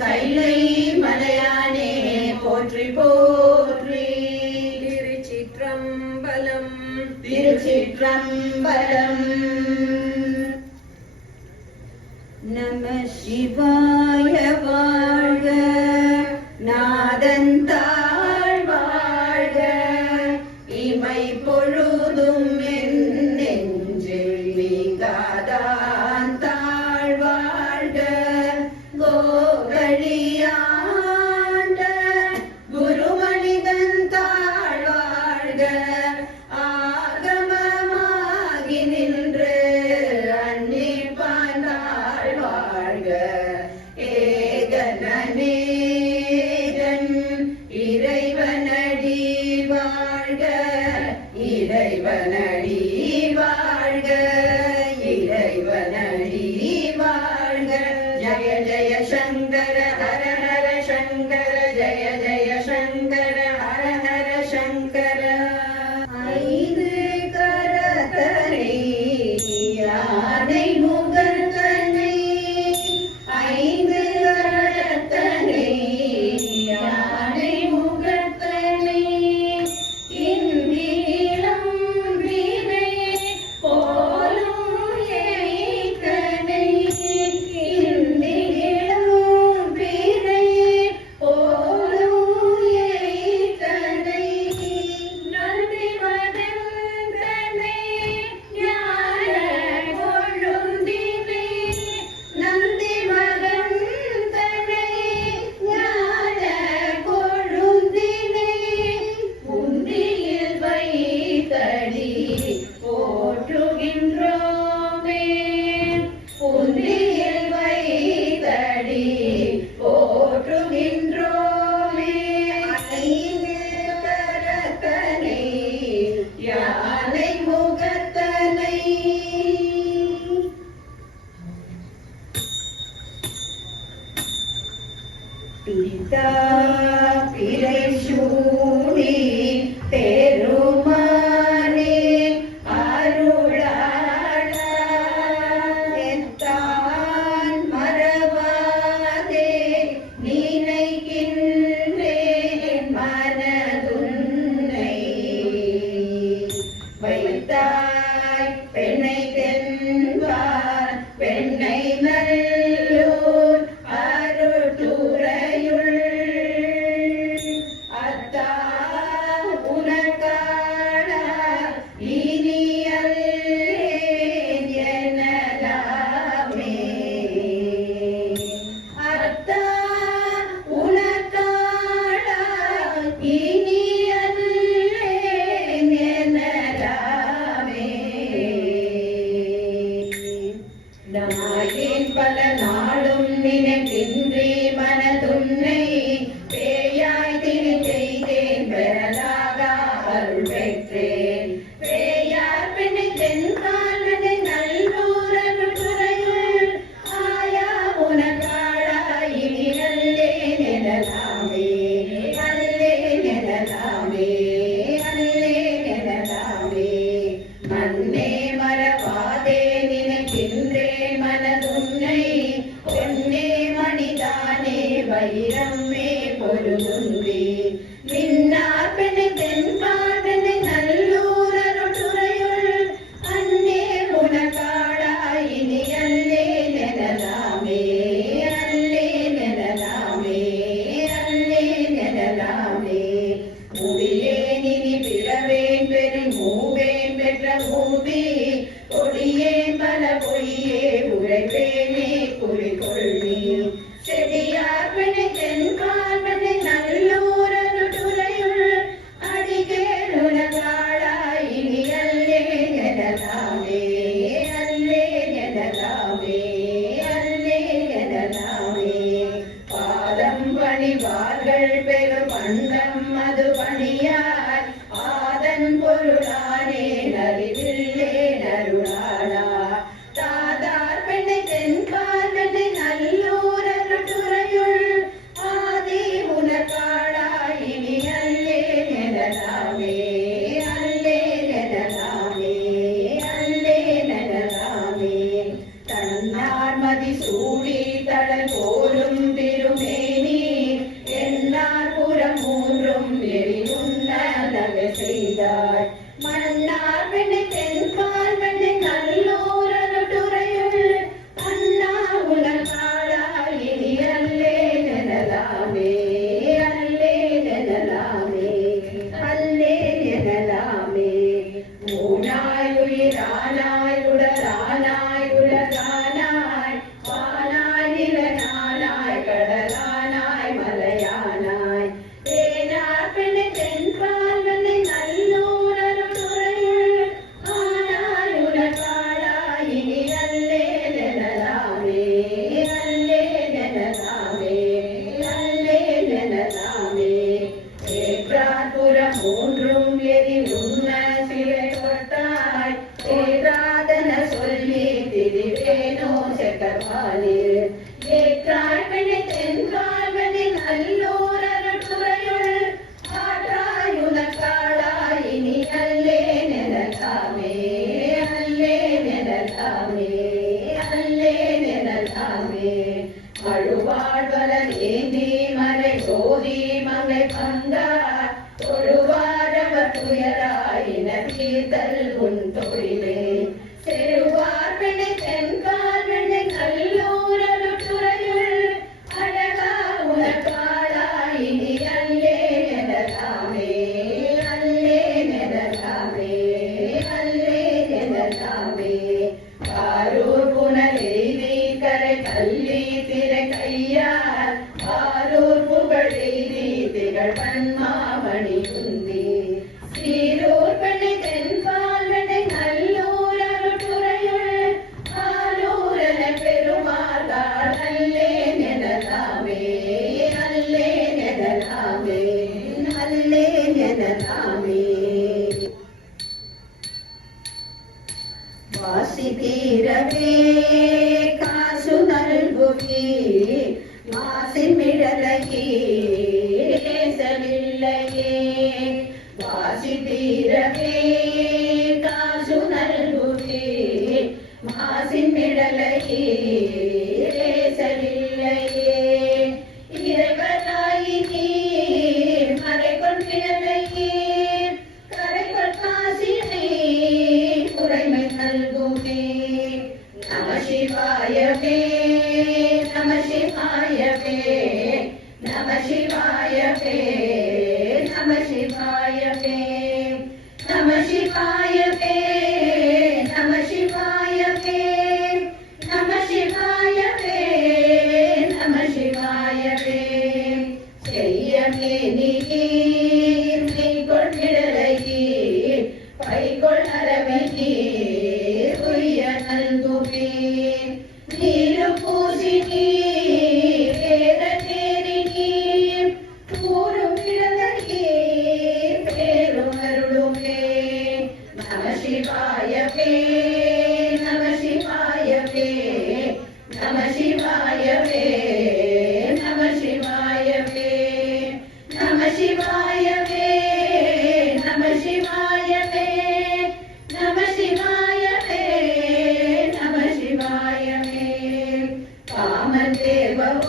கைலை மலையானே போற்றி போற்றி. திருச்சிற்றம்பலம் திருச்சிற்றம்பலம். நம சிவாய வாழ்க, நாதந்தாள் வாழ்க, இமை பொழுதும் என் நெஞ்சில் நீங்காதான் தாழ் வாழ்க. கோகழியாண்ட குருமனிதன் தாழ் வாழ்க, ஆகமமாகி நின்று அன்னிப்பான் தாழ் வாழ்க. ஏகனேகன் இறைவனடி வாழ்க, இறைவனடி வாழ்க, இறைவனடி வாழ்க. ஜய ஜய சங்கர ஹர ஹர சங்கர, ஜய ஜய சங்கர ஹர ஹர சங்கர. ஐந்து கரத்தனை யானை முகத்தனை, ஐந்து கரத்தனை யானை முகத்தனை, இந்திலம் வீணை போலும் ஏய்கனை, இந்திலம் வீணை போலும் ஏய்கனை, நந்தி மதந்தனை ஞான கொழுந்தினை, நந்தி மதந்தனை ஞான கொழுந்தினை, உந்தியில் வைத்தடி போற்றுகின்றோமே, உந்தியில் வைத்தடி போற்றுகின்றோமே. ஐந்து கரத்தனை யானை முகத்தனை. பிதா பிறைசூடி பெருமானே அருளாளா, எத்தான் மறவாதே நினைக்கின்றேன் மனதுன்னை, வைத்தாய் பெண்ணை தென்பார் பெண்ணை நல்லூர் அருட்டுரையுள், அத்தா உனக்காடா இனி அல்லேன் எனலாமே, அத்தா உனக்காடா இனி அல்லேன் எனலாமே. நாயேன் பல நாளும் நினைக்கின்றே மனதுன்னை, பேயாய் திரு செய்தேன் பெறலாக அருள் பெற்றேன். பேயார் பெண்ணை தென்காலனை நல்லூர் அருட்டுரையுள், ஆயா உனக்காடா இனி அல்லேன் எனலாமே, அல்லேன் எனலாமே, அல்லேன் எனலாமே. மண்ணே மறவாதே நினைக்கின்றேன் மனதுன்னை, பொன்னே மணிதானே வைரமே பொருதுன்றி, மின்னார் பெண்ணை தென்பாடனை நல்லூர் அருட்டுரையுள், அன்னே உனக்காடா இனி அல்லேன் எனலாமே, அல்லேன் எனலாமே, அல்லேன் எனலாமே. முடியேன் இனி பிறவேன் பெரும் மூவேன் பெற்ற மூவி, கொடியேன் பல பொய்யே உரைப்பேனே குறிக்கொள்வி. செடியார் பெண்ணை தென்கால்வனை நல்லூர் அருட்டுரையுள், அடிகேள் உனக்காடா இனி அல்லேன் எனலாமே, அல்லேன் எனலாமே, அல்லேன் எனலாமே. பாதம் பணிவார்கள் பெரும் பண்டம் அது பணியார், ஆதன் பொருளானே அறிவில்லே அருளாளா, தாதார் பெண்ணை தென்கால்வனை நல்லூர் அருட்டுரையுள், ஆதி உனக்காடா இனி அல்லேன் எனலாமே, அல்லேன் எனலாமே, அல்லேன் எனலாமே. தன்னார் மதி சூடி தடல் போலும் திருமே வானில் ஏற்றாள் வினை தென்றாழ்வதி நல்லோர் அருட்டுரையுள் ஆற்றாய் உனக்காளாய் இனி அல்லே நெனலாமே அல்லே நெனலாமே அல்லே நெனலாமே அழுவாழ்வலர் ஏந்தி மறை சோதி மங்கை பங்கா தொழுவாரவர் துயராயின தீர்த்தல் உன் தொழிலே செருவார் வினை தென்கால் வினை நல்லூர் அருட்டுரையுள் அழகா உனக்காளாயினி அல்லே நெனலாமே அல்லே நெனலாமே அல்லே நெனலாமே காரூர் புனல் எய்தி கரை கல்லி திரை கையார் ஆரூர் புகழ் எய்தி திகழ் பன்மாமணி குந்தி சீரூர் பெண்ணை தென்பால் வெண்ணை நல்லூர் அருட்டுரையுள் ஆலூரன பெருமாள் அல்லே நெனலாமே அல்லே நெனலாமே அல்லே நெனலாமே வாசி தீரவே காசு நல்குவி மாசின் மிடலையே ஏசவில்லையே வாசி தீரவே காசு நல்குவி மாசின் மிடலையே ஏசவில்லையே இறைவனாயி நீர் மறைகொள் மிடலையே கரைகொள் காசினை குறைமை நல்குமே நம சிவாயவே நம சிவாயவே நம சிவாயவே நம சிவாயவே நம சிவாயவே நம சிவாயவே நம சிவாயவே நம சிவாயவே செய்யமே நீர் மெய்கொள் மிடலையீர் பைகொள் அரவீர் உய்ய நல்குமே நீரு பூசி நீர் ஏற தேறி நீர் கூறும் மிடலையீர் பேரும் அருளுமே நம சிவாயவே நம சிவாயவே நம சிவாயவே நம சிவாயவே நம சிவாயவே நம சிவாயவே நம சிவாயவே நம சிவாயவே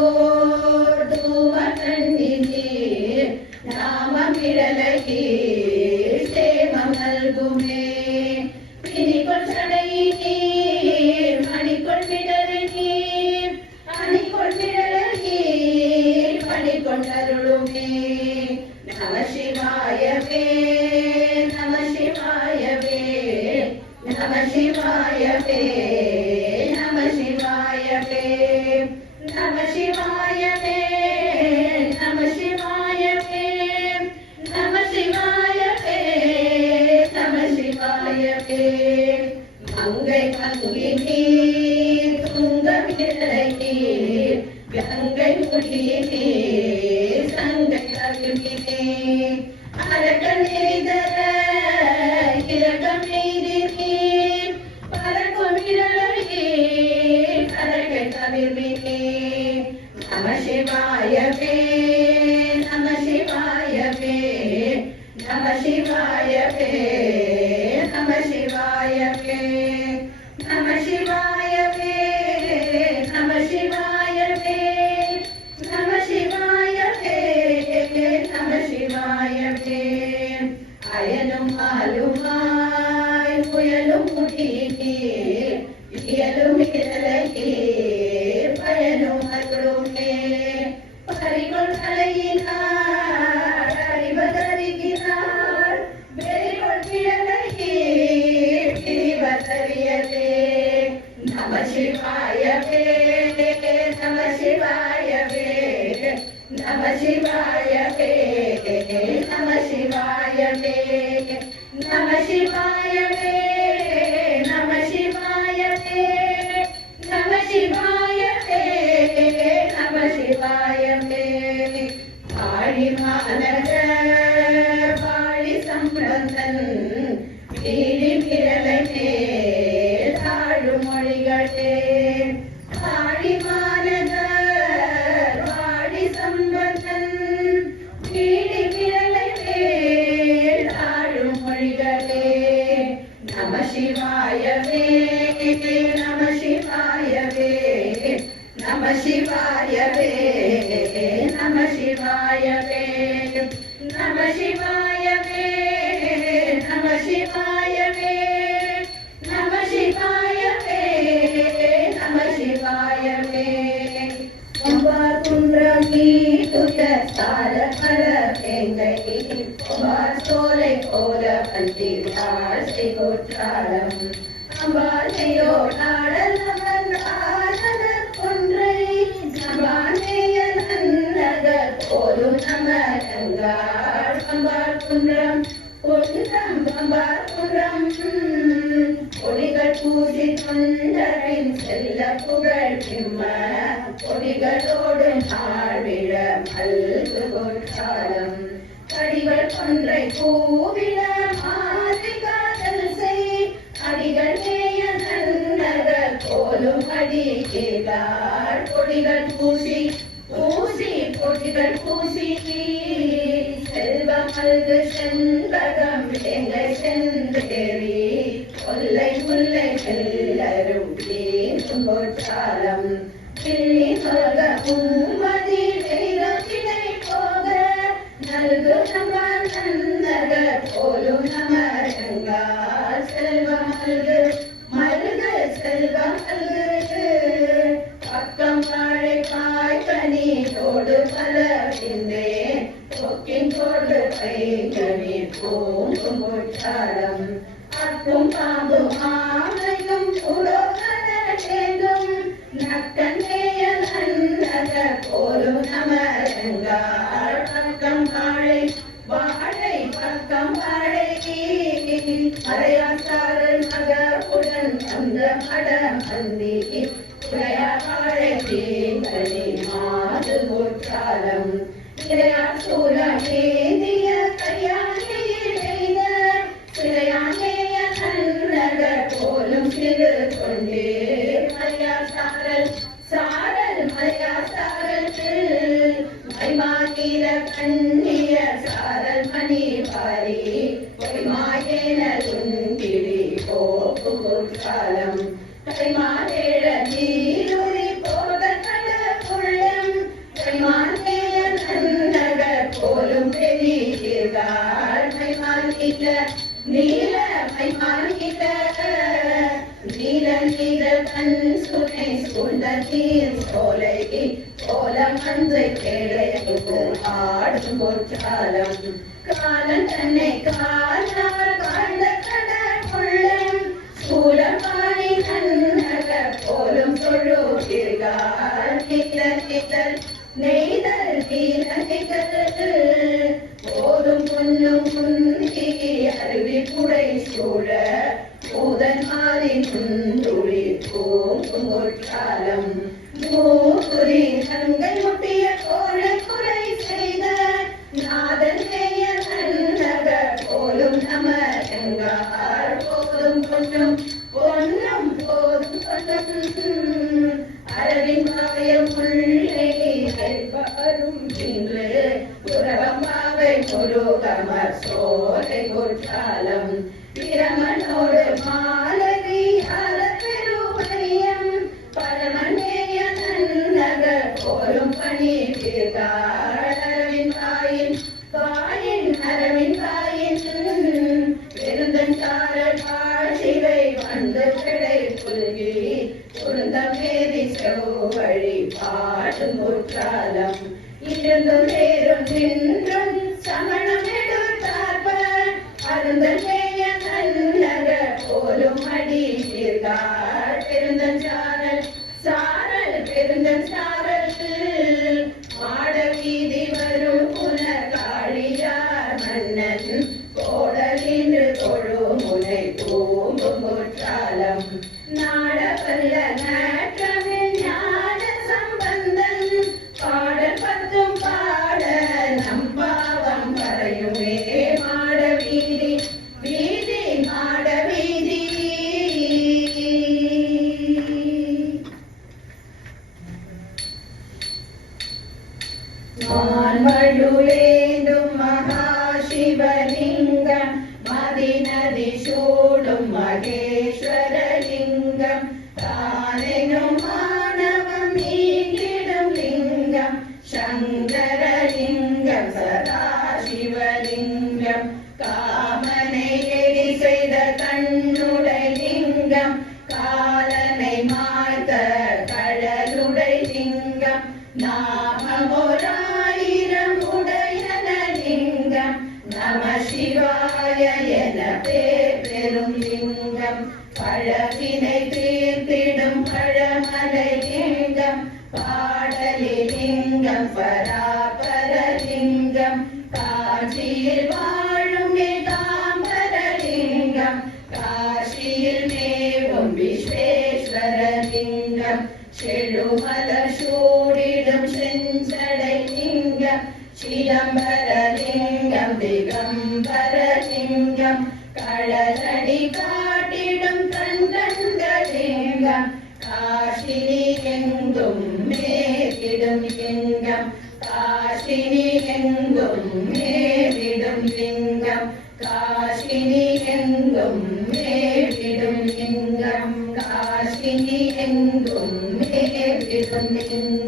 காமதேவோர் தூம கண்ணினீர் நாமமிடலையீர் சேமம் நல்குமே பிணிகொள் சடையினீர் மணிகொள் மிடறினீர் அணிகொள் மிடலையீர் பணிகொண்டருளுமே நம சிவாயவே நம சிவாயவே நம சிவாயவே நம சிவாயவே நம சிவாயவே நம சிவாயவே நம சிவாயவே நம சிவாயவே மங்கை மங்கி நீர் துங்கம் இடையீர் கங்கை முடி நீர் சங்கை அருகினே அரகன் எய்தர இரகம் எய்தி நீர் பரக்கும் இடலையீர் கரகை தவிர்வினே நம சிவாயவே நம சிவாயவே நம சிவாயவே நம சிவாயவே நம சிவாயவே நம சிவாயவே நம சிவாயவே நம சிவாயவே அயனும் ஆளுமாய் புயலும் முடியீர் இயலும் இடலையீர் பயனும் அருளுமே பறிகொள் தலையினார் அறிவதறிகிறார் வெறிகொள் இடலையீர் பிரிவதறியதே நம சிவாயவே நம சிவாயவே நம சிவாயவே நம சிவாயவே நம சிவாயவே நம சிவாயவே நம சிவாயவே நம சிவாயவே ஆழி மாநக பாழி சம்பந்தன் வீழி விரலை தாழ் மொழிகளே சிவாயவே நம சிவாயவே நம சிவாயவே நம சிவாயவே நம சிவாயவே நம சிவாயவே குன்றம் நீட்டுய சார பல வேங்கை சோலை போல பந்தி ஆசை கோற்றாலம் அம்பாலையோ நாடல் கொன்றை நபானேய நன்னகர் போலும் நமரங்கார் அம்பார் குன்றம் குன்றம் அம்பார் குன்றம் கொடிகள் பூசி தொண்டரின் செல்ல புகழ் பிம்ம கொடிகளோடு ஆழ்விழ மல்கு கோற்றாலம் கடிகள் கொன்றை பூவிட மாறி காதல் செய் அடிகள் மேய நன்னகர் போலும் அடி கேளார் கொடிகள் பூசி பூசி கொடிகள் பூசி செல்வ மல்கு செண்பகம் எங்க சென்றேறி கொல்லை முல்லை எல்லாரும் பேசும் கோற்றாலம் பிள்ளி சொல்க உம்மதி வேதத்தினை போக நல்கு நம்ம நன்னகர் போலும் நமரங்கார் செல்வ மல்கு மல்கு செல்வ மல்கு பக்கம் வாழை காய் கனியோடு பல பிந்தே கொக்கின் தோடு பைங்கனி பூங்கும் கோற்றாலம் அக்கும் பாம்பும் ஆமையும் உலோகனும் நக்கநேய நன்னகர் போலும் நமரங்கார் பக்கம் வாழை வாழை பக்கம் வாழை மறையாசாரல் மகவுடன் அந்த மடம் அந்தி வாழை தீங்கனி மாது கோற்றாலம் இளையார் சூழல் ஏந்திய கையானைய சிறையானேய நன்னகர் போலும் சிறு கொண்டே மறையாசாரல் சாரல் மறையாசாரல் மைமாநீர கண்ணிய சாரல் மணி பாரி பொய்மாயேன துங்கிடி போக்கு கோற்றாலம் கைமானேழ நீருரி போத கட புள்ளம் கைமானேய நன்னகர் போலும் பெரியீர்கள் மைமானில நீல மைமானில நீல நீல கண் சுனை சுண்ட நீர் சோலை சோல மஞ்சை கேளைக்கு ஆடும் கோற்றாலம் காலன் தன்னை காலார் காண்ட கடற்குள்ளம் சூழபாணி நன்னகர் போலும் தொழுகிறார் நிதல் நிதல் நெய்தல் நீல நிகழ் போதும் புண்ணும் புந்தி அருவி புடை சூழ பூதன் மாறி துண்டுளி பூங்கும் கோற்றாலம் மூக்குரி கங்கை முட்டிய கோழ குறை செய்த நாதன் மேய நன்னகர் போலும் நமரங்கார் போதும் பொன்னும் பொன்னும் போதும் பொன்னும் அரவின் மாயம் உள்ளே வரும் இன்று உறவமாவை முருகமர் சோலை கோற்றாலம் பிரமனோடு மாலவி அறப்பெருமையம் பரமநேய நன்னகர் போலும் பணி அரவின் வாயின் அரவின் வாயின் பெருந்தன் சாரல் பாழ்சிவை வந்து பிழை புல்கி குருந்தம் மேரி செவ்வழி பாடும் கோற்றாலம் இருந்தும் நேரும் நின்றும் சமணம் எடுத்தார்ப அருந்தன் மேய நன்னகர் போலும் அடி தீர்கார் பெருந்தன் சாரல் சாரல் பெருந்தன் சாரல் மாட வீதி வரும் புனகாழியார் மன்னன் கோடலின்று தொழு முனை பூம்பும் கோற்றாலம் நாடவல்ல நாற்றமின் ஞான சம்பந்தன் பாடல் பத்தும் பாட நம்பாவம் வரையுமே மாட வீதி வீதி மாட வீதி பரலிங்கம் பாடலிலிங்கம் பராபரலிங்கம் காஞ்சியில் வாழும் ஏகாம்பரலிங்கம் காசியில் மேவும் விஸ்வேஸ்வரலிங்கம் செழுமலர் சூடிடும் செஞ்சடை லிங்கம் சிதம்பரலிங்கம் திகம்பரலிங்கம் கடலடி காட்டிடும் கண்டலிங்கம் காசினி எங்கும் மேவிடும் லிங்கம் காசினி எங்கும் மேவிடும் லிங்கம் காசினி எங்கும் மேவிடும் லிங்கம் காசினி எங்கும் மேவிடும் லிங்கம்